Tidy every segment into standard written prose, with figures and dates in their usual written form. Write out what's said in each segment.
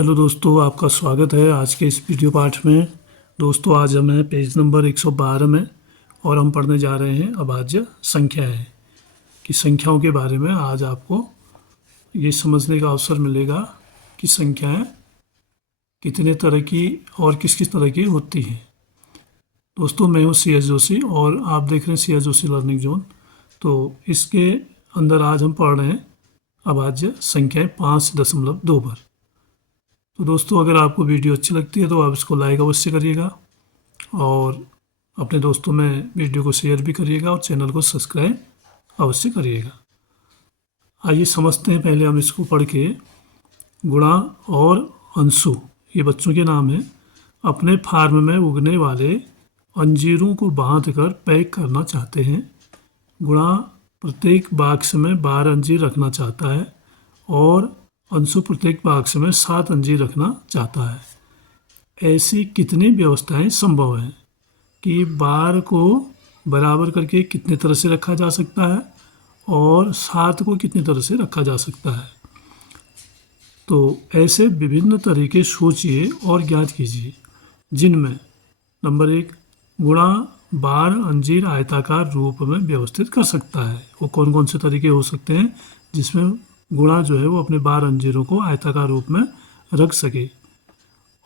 Hello दोस्तों, आपका स्वागत है आज के इस वीडियो पाठ में। दोस्तों आज हम हैं पेज नंबर 112 में और हम पढ़ने जा रहे हैं अभाज्य संख्याएं। कि संख्याओं के बारे में आज आपको ये समझने का अवसर मिलेगा कि संख्याएं कितने तरह की और किस किस तरह की होती हैं। दोस्तों मैं हूँ सी एस जोशी और आप देख रहे हैं C S Joshi learning zone. तो इसके अंदर आज हम पढ़ रहे हैं अभाज्य संख्याएं 5.2 पर। तो दोस्तों अगर आपको वीडियो अच्छी लगती है तो आप इसको लाइक अवश्य करिएगा और अपने दोस्तों में वीडियो को शेयर भी करिएगा और चैनल को सब्सक्राइब अवश्य करिएगा। आइए समझते हैं पहले हम इसको पढ़ के। गुणा और अंशु ये बच्चों के नाम हैं। अपने फार्म में उगने वाले अंजीरों को बांध कर पैक करना चाहते हैं। गुणा प्रत्येक बाक्स में 12 अंजीर रखना चाहता है और अंशु प्रत्येक बाक्स में 7 अंजीर रखना चाहता है। ऐसी कितनी व्यवस्थाएं संभव हैं कि बार को बराबर करके कितने तरह से रखा जा सकता है और 7 को कितनी तरह से रखा जा सकता है। तो ऐसे विभिन्न तरीके सोचिए और ज्ञात कीजिए जिनमें नंबर 1 गुणा बार अंजीर आयताकार रूप में व्यवस्थित कर सकता है। वो कौन कौन से तरीके हो सकते हैं जिसमें गुणा जो है वो अपने 12 अंजीरों को आयताकार रूप में रख सके।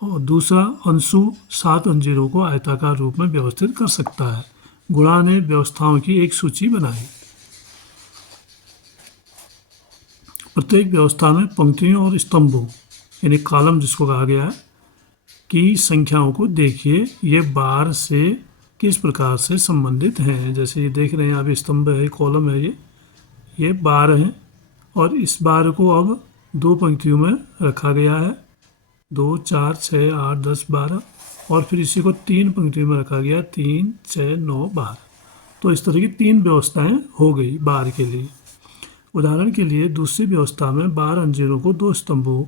और दूसरा अंशु 7 अंजीरों को आयताकार रूप में व्यवस्थित कर सकता है। गुणा ने व्यवस्थाओं की एक सूची बनाई। प्रत्येक व्यवस्था में पंक्तियों और स्तंभों यानी कॉलम जिसको कहा गया है की संख्याओं को देखिए, ये बार से किस प्रकार से संबंधित हैं। जैसे ये देख रहे हैं आप, स्तंभ है, कॉलम है, ये बार हैं और इस बार को अब 2 पंक्तियों में रखा गया है, 2, 4, 6, 8, 10, 12 और फिर इसी को 3 पंक्तियों में रखा गया, 3, 6, 9, 12। तो इस तरह की 3 व्यवस्थाएं हो गई बार के लिए। उदाहरण के लिए दूसरी व्यवस्था में 12 अंजीरों को 2 स्तंभों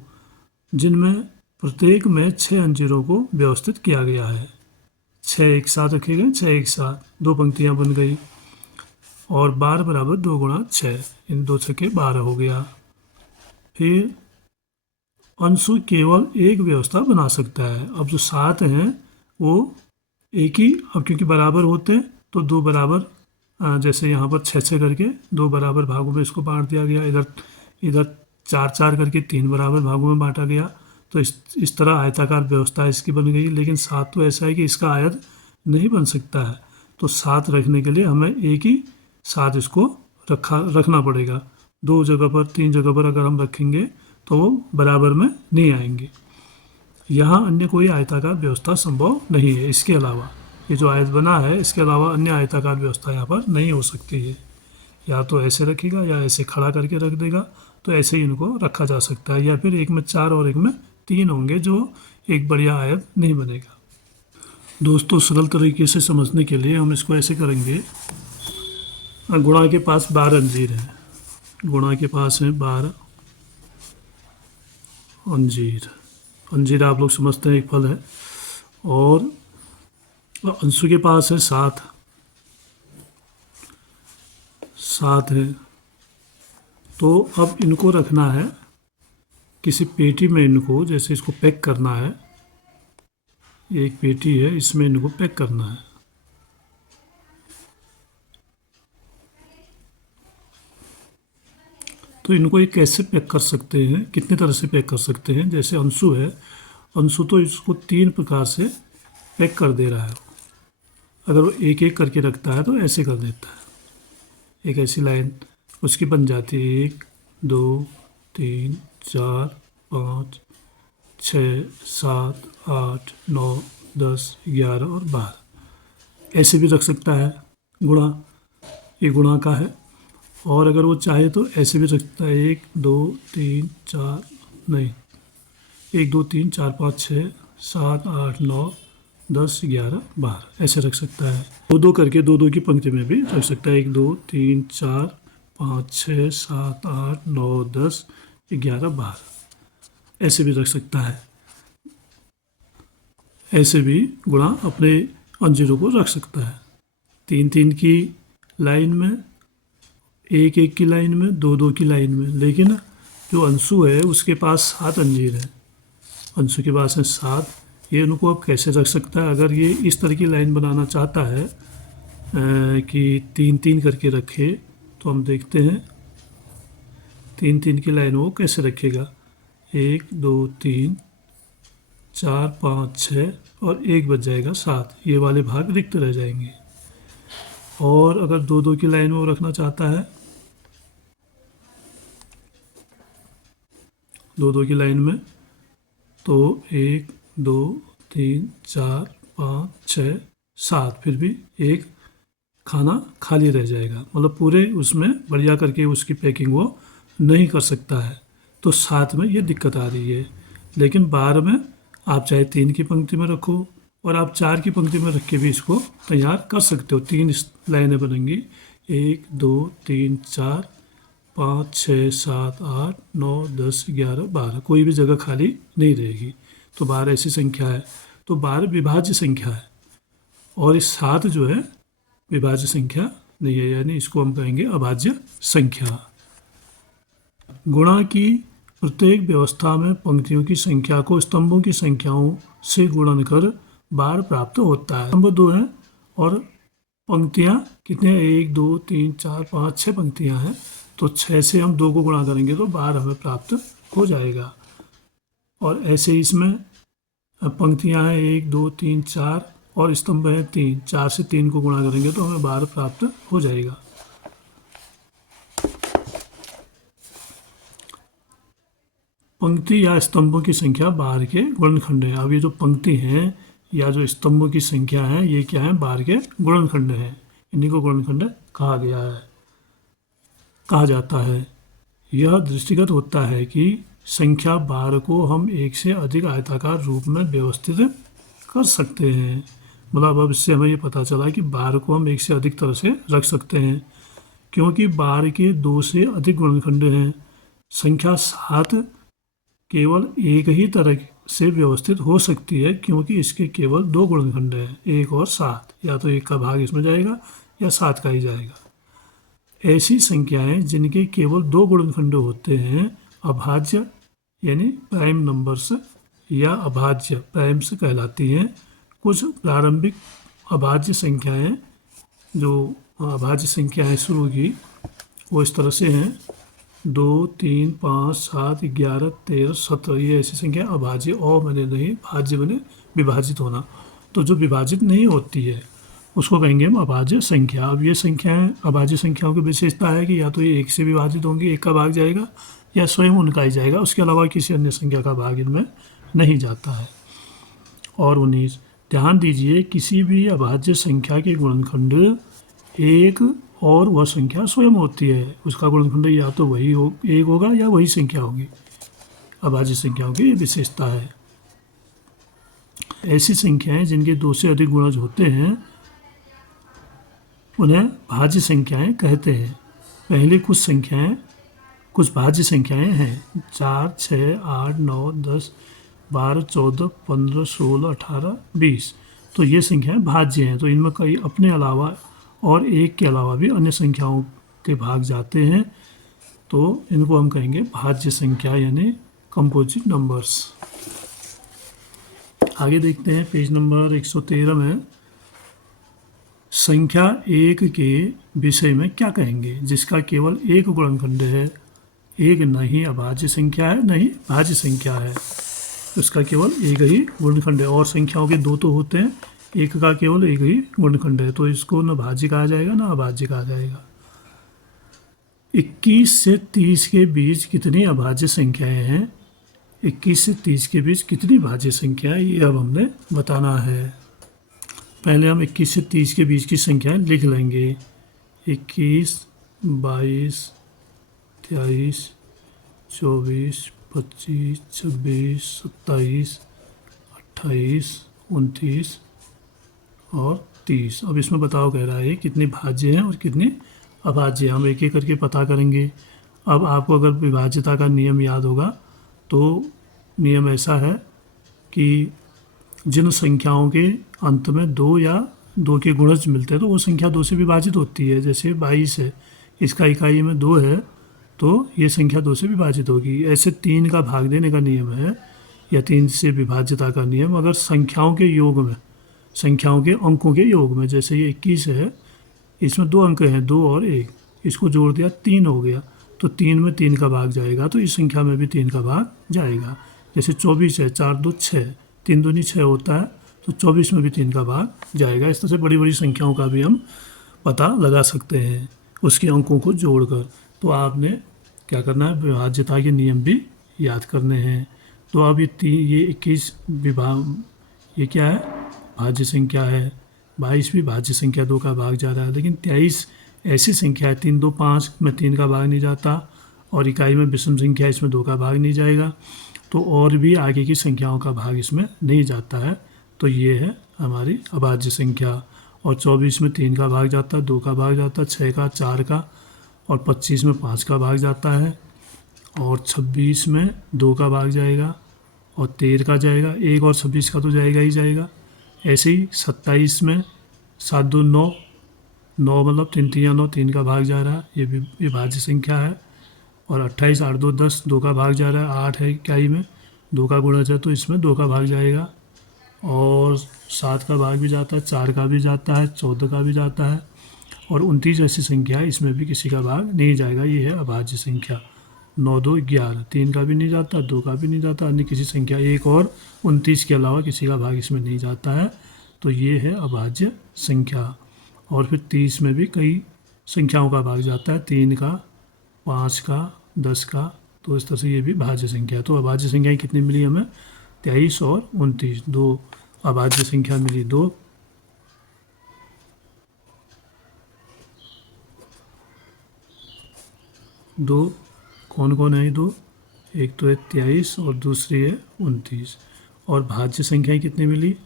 जिनमें प्रत्येक में 6 अंजीरों को व्यवस्थित किया गया है। 6 एक साथ रखे गए, 6 एक साथ, 2 पंक्तियां बन गई और बार बराबर 2 गुणा 6, इन 2 छक्के 12 हो गया। फिर अंशु केवल एक व्यवस्था बना सकता है। अब जो 7 हैं वो एक ही, अब क्योंकि बराबर होते हैं तो 2 बराबर, जैसे यहाँ पर 6 करके 2 बराबर भागों में इसको बांट दिया गया। इधर 4 करके 3 बराबर भागों में बांटा गया। तो इस तरह आयताकार व्यवस्था इसकी बन गई। लेकिन 7 तो ऐसा है कि इसका आयत नहीं बन सकता है, तो 7 रखने के लिए हमें एक ही 7 इसको रखना पड़ेगा। 2 जगह पर 3 जगह पर अगर हम रखेंगे तो वो बराबर में नहीं आएंगे। यहाँ अन्य कोई आयताकार व्यवस्था संभव नहीं है। इसके अलावा ये जो आयत बना है इसके अलावा अन्य आयताकार व्यवस्था यहाँ पर नहीं हो सकती है। या तो ऐसे रखेगा या ऐसे खड़ा करके रख देगा, तो ऐसे ही इनको रखा जा सकता है। या फिर एक में 4 और एक में 3 होंगे जो एक बढ़िया आयत नहीं बनेगा। दोस्तों सरल तरीके से समझने के लिए हम इसको ऐसे करेंगे। गुणा के पास 12 अंजीर हैं। गुणा के पास हैं 12 अंजीर। अंजीर आप लोग समझते हैं एक फल है। और अंशु के पास है 7 है। तो अब इनको रखना है किसी पेटी में, इनको जैसे इसको पैक करना है। एक पेटी है, इसमें इनको पैक करना है। तो इनको ये कैसे पैक कर सकते हैं, कितने तरह से पैक कर सकते हैं। जैसे अंशु है, अंशु तो इसको 3 प्रकार से पैक कर दे रहा है। अगर वो एक एक करके रखता है तो ऐसे कर देता है। एक ऐसी लाइन उसकी बन जाती है, 1, 2, 3, 4, 5, 6, 7, 8, 9, 10, 11 और 12। ऐसे भी रख सकता है गुणा, ये गुणा का है। और अगर वो चाहे तो ऐसे भी रख सकता है, 1, 2, 3, 4, नहीं, 1, 2, 3, 4, 5, 6, 7, 8, 9, 10, 11, 12 ऐसे रख सकता है। 2 करके 2 की पंक्ति में भी रख सकता है। 1, 2, 3, 4, 5, 6, 7, 8, 9, 10, 11, 12 ऐसे भी रख सकता है। ऐसे भी गुणा अपने अंजीरों को रख सकता है। 3 की लाइन में, 1 की लाइन में, 2 की लाइन में। लेकिन जो अंशु है उसके पास 7 अंजीर हैं। अंशों के बाद से 7, ये उनको अब कैसे रख सकता है। अगर ये इस तरह की लाइन बनाना चाहता है कि 3-3 करके रखे, तो हम देखते हैं 3-3 की लाइन वो कैसे रखेगा। 1 2 3 4 5 6 और 1 बच जाएगा 7, ये वाले भाग रिक्त रह जाएंगे। और अगर 2-2 की लाइन वो रखना चाहता है, 2-2 की लाइन में, तो 1 2 3 4 5 6 7, फिर भी एक खाना खाली रह जाएगा, मतलब पूरे उसमें बढ़िया करके उसकी पैकिंग वो नहीं कर सकता है। तो 7 में ये दिक्कत आ रही है। लेकिन 12 में आप चाहे 3 की पंक्ति में रखो और आप 4 की पंक्ति में रख के भी इसको तैयार कर सकते हो। 3 लाइनें बनेंगी, 1 2 3 4 5 6 7 8 9 10 11 12, कोई भी जगह खाली नहीं रहेगी। तो 12 ऐसी संख्या है। तो 12 विभाज्य संख्या है और इस 7 जो है विभाज्य संख्या नहीं है, यानी इसको हम कहेंगे अभाज्य संख्या। गुणा की प्रत्येक व्यवस्था में पंक्तियों की संख्या को स्तंभों की संख्याओं से गुणन कर बार प्राप्त होता है। स्तंभ 2 है और पंक्तियां कितने हैं, 1 2 3 4 5 6 पंक्तियां हैं। तो 6 से हम 2 को गुणा करेंगे तो बार हमें प्राप्त हो जाएगा। और ऐसे ही इसमें पंक्तियां हैं 1 2 3 4 और स्तंभ है 3, 4 से 3 को गुणा करेंगे तो हमें बार प्राप्त हो जाएगा। पंक्ति या स्तंभों की संख्या बार के गुणनखंड है। अब ये जो पंक्ति हैं या जो स्तंभों की संख्या है, ये क्या है, बार के गुणनखंड है। इन्हीं को गुणनखंड कहा गया है, कहा जाता है। यह दृष्टिगत होता है कि संख्या बार को हम एक से अधिक आयताकार रूप में व्यवस्थित कर सकते हैं। मतलब अब इससे हमें ये पता चला कि बार को हम एक से अधिक तरह से रख सकते हैं, क्योंकि बार के 2 से अधिक गुणनखंड हैं। संख्या 7 केवल एक ही तरह से व्यवस्थित हो सकती है, क्योंकि इसके केवल 2 गुणनखंड हैं, 1 और 7। या तो 1 का भाग इसमें जाएगा या 7 का ही जाएगा। ऐसी संख्याएं जिनके केवल 2 गुणनखंड होते हैं अभाज्य यानी प्राइम नंबर्स या अभाज्य प्राइम्स कहलाती हैं। कुछ प्रारंभिक अभाज्य संख्याएं, जो अभाज्य संख्याएं शुरू की, वो इस तरह से हैं 2 3 5 7 11 13 17। ये ऐसी संख्या अभाज्य, और मैंने नहीं, भाज्य मैंने विभाजित होना। तो जो विभाजित नहीं होती है उसको कहेंगे हम अभाज्य संख्या। अब ये संख्याएं, अभाज्य संख्याओं की विशेषता है कि या तो ये 1 से विभाजित होंगी, 1 का भाग जाएगा, या स्वयं उनका ही जाएगा, उसके अलावा किसी अन्य संख्या का भाग इनमें नहीं जाता है। और 19, ध्यान दीजिए, किसी भी अभाज्य संख्या के गुणनखंड एक और वह संख्या स्वयं होती है। उसका गुणनखंड या तो वही हो, एक होगा, या वही संख्या होगी। अभाज्य संख्याओं की ये विशेषता है। ऐसी संख्याएं जिनके 2 से अधिक गुणज होते हैं उन्हें भाज्य संख्याएं कहते हैं। पहले कुछ भाज्य संख्याएं हैं 4 6 8 9 10 12 14 15 16 18 20। तो ये संख्याएं भाज्य हैं। तो इनमें कई अपने अलावा और एक के अलावा भी अन्य संख्याओं के भाग जाते हैं, तो इनको हम कहेंगे भाज्य संख्या यानी कंपोजिट नंबर्स। आगे देखते हैं पेज नंबर 113 में संख्या 1 के विषय में क्या कहेंगे, जिसका केवल एक गुणनखंड है। एक नहीं अभाज्य संख्या है, नहीं भाज्य संख्या है, उसका केवल एक ही गुणनखंड है। और संख्याओं के 2 तो होते हैं, एक का केवल एक ही गुणनखंड है, तो इसको न भाज्य कहा जाएगा ना अभाज्य कहा जाएगा। 21 से 30 के बीच कितनी अभाज्य संख्याएं हैं, 21 से 30 के बीच कितनी भाज्य संख्याएं, ये अब हमने बताना है। पहले हम 21 से 30 के बीच की संख्याएं लिख लेंगे। 21 22 23 24 25 26 27 28 29 और 30। अब इसमें बताओ कह रहा है कितनी भाज्य हैं और कितनी अभाज्य। हम एक एक करके पता करेंगे। अब आपको अगर विभाज्यता का नियम याद होगा तो नियम ऐसा है कि जिन संख्याओं के अंत में 2 या 2 के गुणज मिलते हैं तो वो संख्या 2 से विभाजित होती है। जैसे 22 है, इसका इकाई में 2 है, तो ये संख्या 2 से विभाजित होगी। ऐसे 3 का भाग देने का नियम है या 3 से विभाज्यता का नियम अगर संख्याओं के योग में, संख्याओं के अंकों के योग में, जैसे ये 21 है, इसमें 2 अंक हैं, 2 और 1, इसको जोड़ दिया 3 हो गया, तो 3 में 3 का भाग जाएगा, तो इस संख्या में भी 3 का भाग जाएगा। जैसे 24 है, 4 2 6, 3 दूनी 6 होता है, तो 24 में भी 3 का भाग जाएगा। इस तरह से बड़ी बड़ी संख्याओं का भी हम पता लगा सकते हैं उसके अंकों को जोड़कर। तो आपने क्या करना है, विभाज्यता के नियम भी याद करने हैं। तो अब ये 21 ये क्या है, भाज्य संख्या है। 22 भी भाज्य संख्या, 2 का भाग जा रहा है। लेकिन 23 ऐसी संख्या है, 3 2 5 में 3 का भाग नहीं जाता, और इकाई में विषम संख्या, इसमें 2 का भाग नहीं जाएगा, तो और भी आगे की संख्याओं का भाग इसमें नहीं जाता है। तो ये है हमारी अभाज्य संख्या। और 24 में 3 का भाग जाता है, 2 का भाग जाता है, 6 का, 4 का, और 25 में 5 का भाग जाता है, और 26 में 2 का भाग जाएगा, और 13 का जाएगा, 1 और 26 का तो जाएगा ही जाएगा। ऐसे ही 27 में 7 2 9, 9 मतलब 3 3 9, 3 का भाग जा रहा है, ये भी विभाज्य संख्या है। और 28 8 2 10, 2 का भाग जा रहा है। 8 है इकाई में, 2 का गुणज है, तो इसमें 2 का भाग जाएगा। और 7 का भाग भी जाता है, 4 का भी जाता है, 14 का भी जाता है, और 29 ऐसी संख्या है, इसमें भी किसी का भाग नहीं जाएगा। ये है अभाज्य संख्या। 9 2 11, 3 का भी नहीं जाता, 2 का भी नहीं जाता, अन्य किसी संख्या 1 और 29 के अलावा किसी का भाग इसमें नहीं जाता है। तो ये है अभाज्य संख्या। और फिर 30 में भी कई संख्याओं का भाग जाता है, 3 का, 5 का, 10 का, तो इस तरह से ये भी भाज्य संख्या। तो अभाज्य संख्याएँ कितनी मिली हमें, 23 और 29, 2 अभाज्य संख्या मिली, 2। कौन कौन है ये 2, एक तो है 23 और दूसरी है 29। और भाज्य संख्याएं कितनी मिली,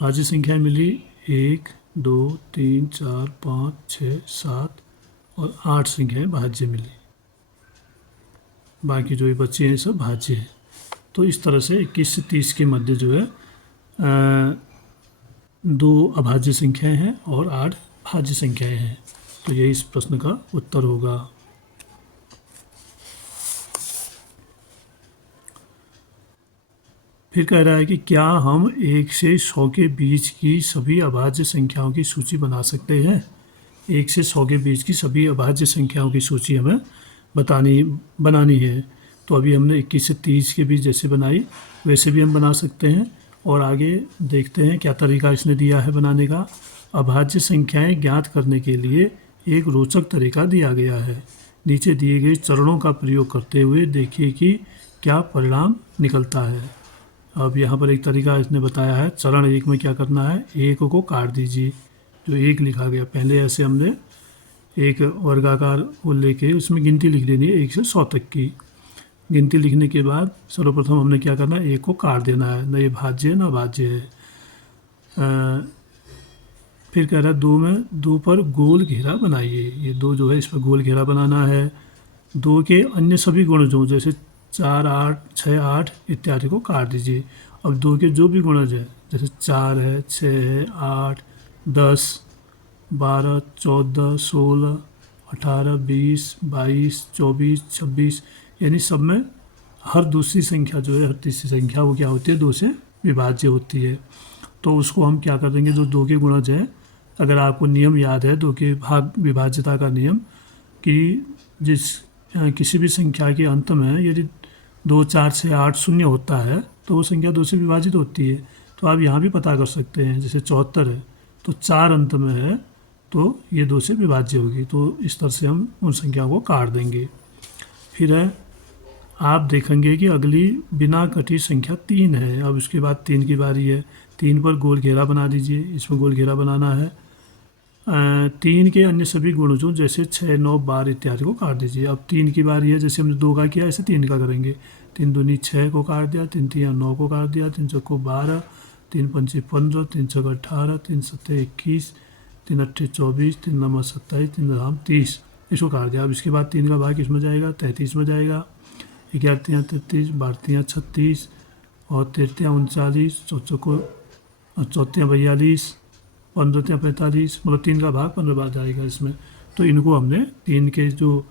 भाज्य संख्याएं मिली 1 2 3 4 5 6 7 और 8 संख्याएं भाज्य मिली। बाकी जो ये बच्चे हैं सब भाज्य हैं। तो इस तरह से 21 से 30 के मध्य जो है 2 अभाज्य संख्याएं हैं और 8 भाज्य संख्याएं हैं। तो यही इस प्रश्न का उत्तर होगा। फिर कह रहा है कि क्या हम 1 से 100 के बीच की सभी अभाज्य संख्याओं की सूची बना सकते हैं। 1 से 100 के बीच की सभी अभाज्य संख्याओं की सूची हमें बनानी है। तो अभी हमने 21 से 30 के बीच जैसे बनाई वैसे भी हम बना सकते हैं। और आगे देखते हैं क्या तरीका इसने दिया है बनाने का। अभाज्य संख्याएं ज्ञात करने के लिए एक रोचक तरीका दिया गया है। नीचे दिए गए चरणों का प्रयोग करते हुए देखिए कि क्या परिणाम निकलता है। अब यहाँ पर एक तरीका इसने बताया है। चरण 1 में क्या करना है, 1 को काट दीजिए, जो 1 लिखा गया। पहले ऐसे हमने एक वर्गाकार वो लेके उसमें गिनती लिख लेनी है 1 से 100 तक की। गिनती लिखने के बाद सर्वप्रथम हमने क्या करना है, 1 को काट देना है, न ये भाज्य है न अभाज्य है। फिर कह रहा है 2 में 2 पर गोल घेरा बनाइए। ये 2 जो है इस पर गोल घेरा बनाना है। 2 के अन्य सभी गुणज हों जैसे 4 8 6 8 इत्यादि को काट दीजिए। अब 2 के जो भी गुणज है जैसे 4 है, 6 है, 8 10 12 14 16 18 20 22 24 26, यानी सब में हर दूसरी संख्या जो है, हर तीसरी संख्या वो क्या होती है, 2 से विभाज्य होती है। तो उसको हम क्या कर देंगे, जो 2 के गुणज है, अगर आपको नियम याद है 2 के भाग विभाज्यता का नियम, कि किसी भी संख्या के अंत में यदि 2 4 6 8 शून्य होता है तो वो संख्या 2 से विभाजित होती है। तो आप यहाँ भी पता कर सकते हैं, जैसे 74 है तो 4 अंत में है तो ये 2 से विभाज्य होगी। तो इस तरह से हम उन संख्याओं को काट देंगे। फिर है आप देखेंगे कि अगली बिना कटी संख्या 3 है। अब उसके बाद 3 की बारी है। 3 पर गोल घेरा बना दीजिए, इसमें गोल घेरा बनाना है। 3 के अन्य सभी गुणजों जैसे 6 9 12 इत्यादि को काट दीजिए। अब 3 की बारी है, जैसे हमने 2 का किया ऐसे 3 का करेंगे। 3 दूनी 6 को काट दिया, 3 3 9 को काट दिया, 3 चौको 12, 3 पंचे 15, 3 छः 18, 3 सत्ते 21, 3 अट्ठे 24, 3 नंबर 27, 3 धाम 30, इसको काट दिया। अब इसके बाद 3 का भाग किसमें जाएगा, 33 में जाएगा। 11 3 33, 12 36 और 13 39, 14 42, 15 45, मतलब 3 का भाग 15 बार जाएगा इसमें। तो इनको हमने 3 के जो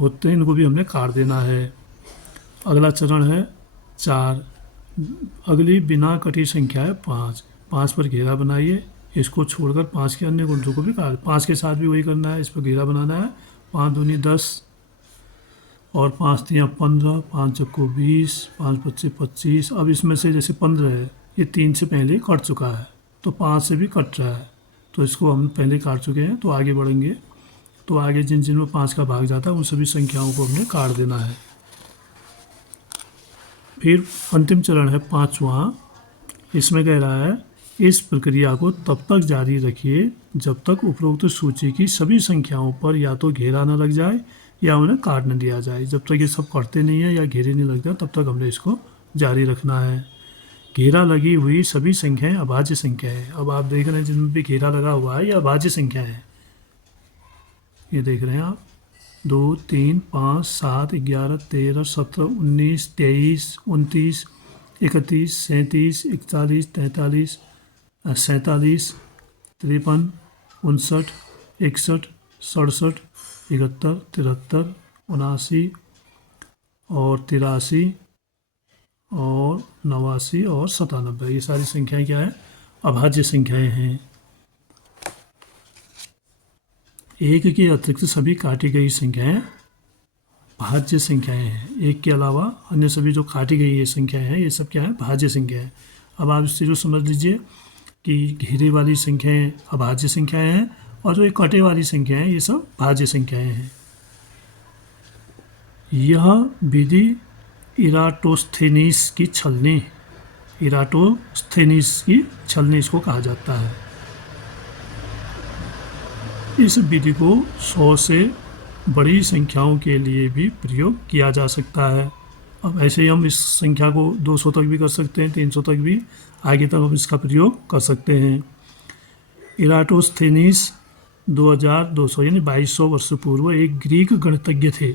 होते हैं इनको भी हमने काट देना है। अगला चरण है 4। अगली बिना कटी संख्या है 5। 5 पर घेरा बनाइए, इसको छोड़कर 5 के अन्य गुणजों को भी काट। 5 के साथ भी वही करना है, इस पर घेरा बनाना है। 5 दूनी 10 और 5 तियाँ 15, 5 चक्को 20, 5 पच्चे 25। अब इसमें से जैसे 15 है, ये 3 से पहले ही कट चुका है, तो 5 से भी कट रहा है, तो इसको हम पहले काट चुके हैं। तो आगे बढ़ेंगे, तो आगे जिन जिन में 5 का भाग जाता है उन सभी संख्याओं को हमने काट देना है। फिर अंतिम चरण है 5वां। इसमें कह रहा है इस प्रक्रिया को तब तक जारी रखिए जब तक उपरोक्त सूची की सभी संख्याओं पर या तो घेरा न लग जाए या उन्हें काट न दिया जाए। जब तक ये सब कटते नहीं है या घेरे नहीं लगते तब तक हमने इसको जारी रखना है। घेरा लगी हुई सभी संख्याएं अभाज्य संख्या है। अब आप देख रहे हैं जिनमें भी घेरा लगा हुआ है ये अभाज्य संख्या है। ये देख रहे हैं आप 2, 3, 5, 7, 11, 13, 17, 19, 23, 29, 31, 37, 41, 43, 47, 53, 59, 61, 67, 71, 73, 79 और 83 और 89 और 97। ये सारी संख्याएं क्या है? अभाज्य संख्याएं हैं। एक के अतिरिक्त सभी काटी गई संख्याएं भाज्य संख्याएं हैं। एक के अलावा अन्य सभी जो काटी गई ये संख्याएं हैं ये सब क्या है? भाज्य संख्याएं। अब आप इससे जो समझ लीजिए कि घेरे वाली संख्याएं अभाज्य संख्याएं हैं और जो ये कटे वाली संख्याएं ये सब भाज्य संख्याएं हैं। यह विधि इराटोस्थेनीस की छलनी, इराटोस्थेनीस की छलनी इसको कहा जाता है। इस विधि को 100 से बड़ी संख्याओं के लिए भी प्रयोग किया जा सकता है। अब ऐसे ही हम इस संख्या को 200 तक भी कर सकते हैं, 300 तक भी, आगे तक हम इसका प्रयोग कर सकते हैं। इराटोस्थेनीस 2200 यानी 2200 वर्ष पूर्व एक ग्रीक गणितज्ञ थे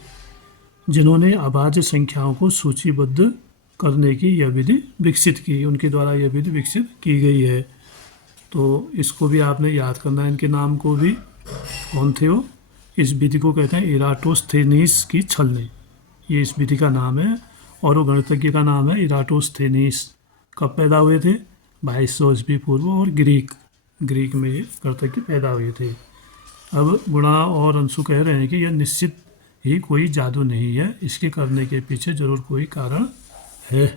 जिन्होंने अभाज्य संख्याओं को सूचीबद्ध करने की यह विधि विकसित की। उनके द्वारा यह विधि विकसित की गई है, तो इसको भी आपने याद करना है। इनके नाम को भी, कौन थे वो? इस विधि को कहते हैं इराटोस्थेनीस की छलनी, ये इस विधि का नाम है। और वो गणितज्ञ का नाम है इराटोस्थेनीस। कब पैदा हुए थे? 2200 ईस्वी पूर्व, और ग्रीक में ये गणितज्ञ पैदा हुए थे। अब गुणा और अंशु कह रहे हैं कि यह निश्चित ही कोई जादू नहीं है, इसके करने के पीछे जरूर कोई कारण है।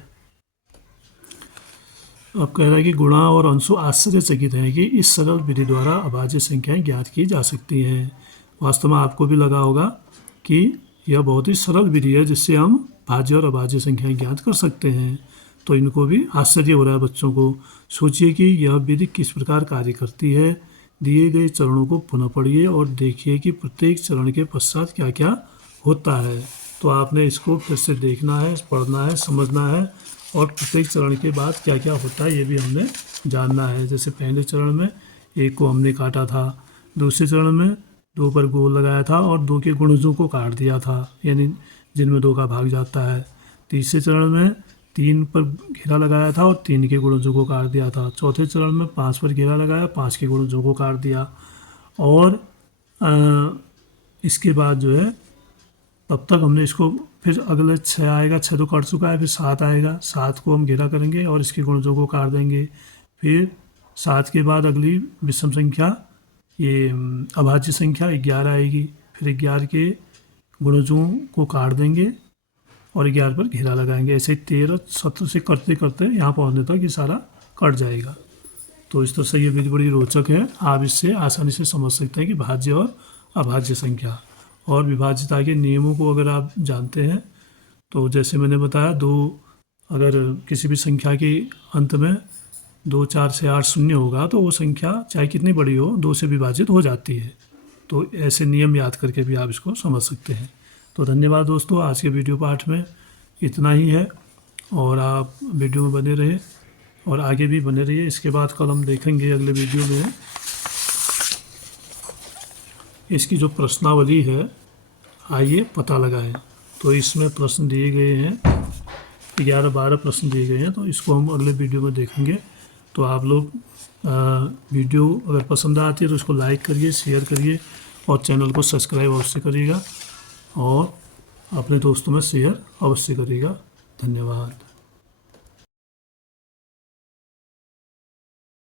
अब कह रहा है कि गुणा और अंशु आश्चर्यचकित हैं कि इस सरल विधि द्वारा अभाज्य संख्याएं ज्ञात की जा सकती हैं। वास्तव में आपको भी लगा होगा कि यह बहुत ही सरल विधि है जिससे हम भाज्य और अभाज्य संख्याएं ज्ञात कर सकते हैं। तो इनको भी आश्चर्य हो रहा है बच्चों को। सोचिए कि यह विधि किस प्रकार कार्य करती है। दिए गए चरणों को पुनः पढ़िए और देखिए कि प्रत्येक चरण के पश्चात क्या क्या होता है। तो आपने इसको फिर से देखना है, पढ़ना है, समझना है, और प्रत्येक चरण के बाद क्या क्या होता है ये भी हमने जानना है। जैसे पहले चरण में 1 को हमने काटा था, दूसरे चरण में 2 पर गोल लगाया था और 2 के गुणजों को काट दिया था, यानी जिनमें 2 का भाग जाता है। तीसरे चरण में 3 पर घेरा लगाया था और 3 के गुणजों को काट दिया था। चौथे चरण में 5 पर घेरा लगाया, 5 के गुणजों को काट दिया। और इसके बाद जो है तब तक हमने इसको, फिर अगले 6 आएगा, 6 तो कट चुका है, फिर 7 आएगा, 7 को हम घेरा करेंगे और इसके गुणजों को काट देंगे। फिर 7 के बाद अगली विषम संख्या, ये अभाज्य संख्या 11 आएगी, फिर 11 के गुणजों को काट देंगे और 11 पर घेरा लगाएंगे। ऐसे 13, 17 से करते करते यहाँ पहुँचने तक ये सारा कट जाएगा। तो इस तरह से ये विधि बड़ी रोचक है। आप इससे आसानी से समझ सकते हैं कि भाज्य और अभाज्य संख्या और विभाज्यता के नियमों को अगर आप जानते हैं तो जैसे मैंने बताया, 2 अगर किसी भी संख्या के अंत में 2, 4 से 8 शून्य होगा तो वो संख्या चाहे कितनी बड़ी हो 2 से विभाजित हो जाती है। तो ऐसे नियम याद करके भी आप इसको समझ सकते हैं। तो धन्यवाद दोस्तों, आज के वीडियो पाठ में इतना ही है और आप वीडियो में बने रहिए और आगे भी बने रहिए। इसके बाद कल हम देखेंगे अगले वीडियो में इसकी जो प्रश्नावली है, आइए पता लगाएं। तो इसमें प्रश्न दिए गए हैं, 11-12 प्रश्न दिए गए हैं, तो इसको हम अगले वीडियो में देखेंगे। तो आप लोग वीडियो अगर पसंद आती है तो इसको लाइक करिए, शेयर करिए और चैनल को सब्सक्राइब अवश्य करिएगा और अपने दोस्तों में शेयर अवश्य करिएगा। धन्यवाद।